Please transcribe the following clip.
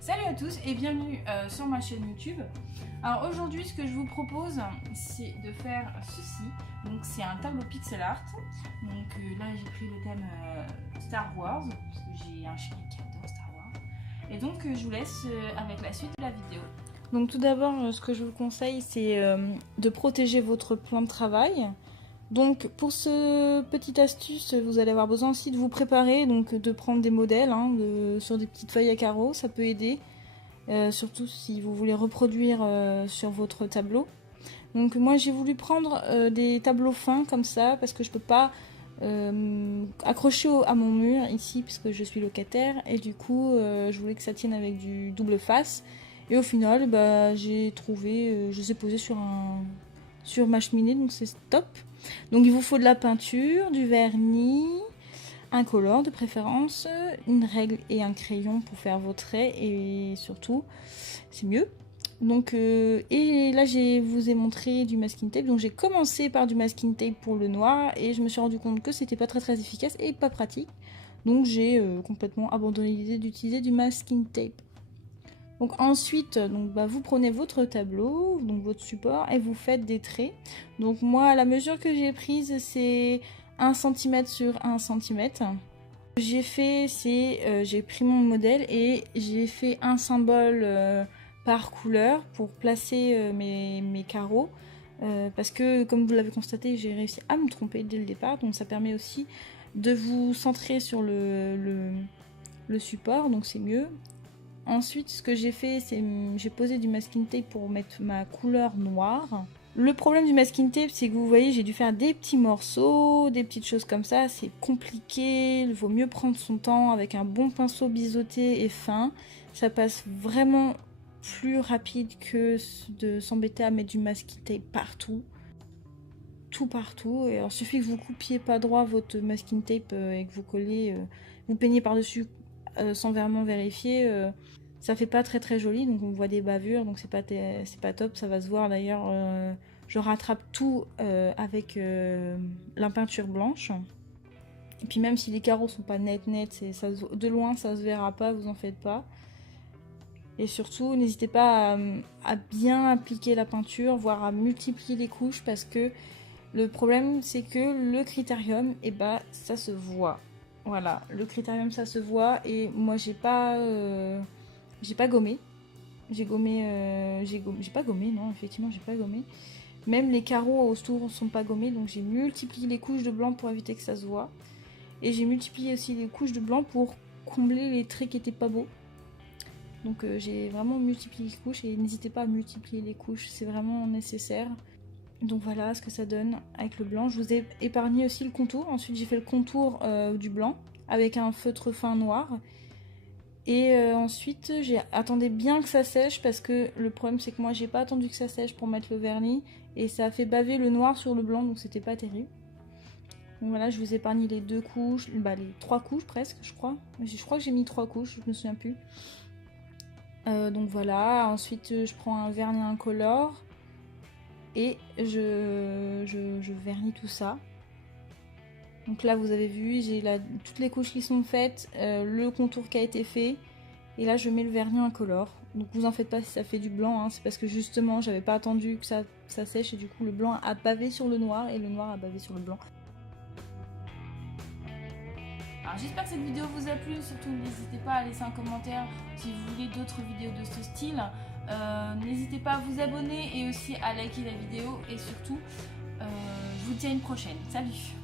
Salut à tous et bienvenue sur ma chaîne YouTube. Alors aujourd'hui ce que je vous propose c'est de faire ceci. Donc c'est un tableau pixel art. Donc là j'ai pris le thème Star Wars parce que j'ai un chéri qui adore Star Wars. Et donc je vous laisse avec la suite de la vidéo. Donc tout d'abord ce que je vous conseille c'est de protéger votre plan de travail. Donc pour ce petite astuce, vous allez avoir besoin aussi de vous préparer, donc de prendre des modèles sur des petites feuilles à carreaux, ça peut aider, surtout si vous voulez reproduire sur votre tableau. Donc moi j'ai voulu prendre des tableaux fins comme ça, parce que je peux pas accrocher à mon mur ici, puisque je suis locataire, et du coup je voulais que ça tienne avec du double face, et au final j'ai trouvé, je les ai posés sur ma cheminée, donc c'est top. Donc il vous faut de la peinture, du vernis, un color de préférence, une règle et un crayon pour faire vos traits et surtout, c'est mieux. Donc et là je vous ai montré du masking tape. Donc j'ai commencé par du masking tape pour le noir et je me suis rendu compte que c'était pas très efficace et pas pratique. Donc j'ai complètement abandonné l'idée d'utiliser du masking tape. Donc ensuite, vous prenez votre tableau, donc votre support, et vous faites des traits. Donc moi, la mesure que j'ai prise, c'est 1 cm sur 1 cm. Ce que j'ai fait, c'est j'ai pris mon modèle et j'ai fait un symbole par couleur pour placer mes carreaux. Parce que, comme vous l'avez constaté, j'ai réussi à me tromper dès le départ. Donc ça permet aussi de vous centrer sur le support, donc c'est mieux. Ensuite, ce que j'ai fait, c'est j'ai posé du masking tape pour mettre ma couleur noire. Le problème du masking tape, c'est que vous voyez, j'ai dû faire des petits morceaux, des petites choses comme ça. C'est compliqué, il vaut mieux prendre son temps avec un bon pinceau biseauté et fin. Ça passe vraiment plus rapide que de s'embêter à mettre du masking tape partout. Tout partout. Et alors, il suffit que vous coupiez pas droit votre masking tape et que vous collez, vous peignez par-dessus sans vraiment vérifier. Ça fait pas très joli, donc on voit des bavures, donc c'est pas top, ça va se voir d'ailleurs. Je rattrape tout avec la peinture blanche. Et puis même si les carreaux sont pas nets, de loin ça se verra pas, vous en faites pas. Et surtout n'hésitez pas à bien appliquer la peinture, voire à multiplier les couches, parce que le problème c'est que le critérium, ça se voit. Voilà, le critérium ça se voit, et moi j'ai pas gommé. J'ai pas gommé, non, effectivement, j'ai pas gommé. Même les carreaux autour sont pas gommés, donc j'ai multiplié les couches de blanc pour éviter que ça se voit. Et j'ai multiplié aussi les couches de blanc pour combler les traits qui étaient pas beaux. Donc j'ai vraiment multiplié les couches, et n'hésitez pas à multiplier les couches, c'est vraiment nécessaire. Donc voilà ce que ça donne avec le blanc. Je vous ai épargné aussi le contour. Ensuite j'ai fait le contour du blanc avec un feutre fin noir. Et ensuite j'attendais bien que ça sèche, parce que le problème c'est que moi j'ai pas attendu que ça sèche pour mettre le vernis, et ça a fait baver le noir sur le blanc, donc c'était pas terrible. Donc voilà, je vous ai épargné les 2 couches, les 3 couches presque, je crois. Je crois que j'ai mis 3 couches, je me souviens plus. Donc voilà, ensuite je prends un vernis incolore et je vernis tout ça. Donc là vous avez vu, j'ai toutes les couches qui sont faites, le contour qui a été fait, et là je mets le vernis incolore. Donc vous en faites pas si ça fait du blanc, c'est parce que justement j'avais pas attendu que ça sèche, et du coup le blanc a bavé sur le noir et le noir a bavé sur le blanc. Alors j'espère que cette vidéo vous a plu, surtout n'hésitez pas à laisser un commentaire si vous voulez d'autres vidéos de ce style. N'hésitez pas à vous abonner et aussi à liker la vidéo, et surtout je vous dis à une prochaine. Salut!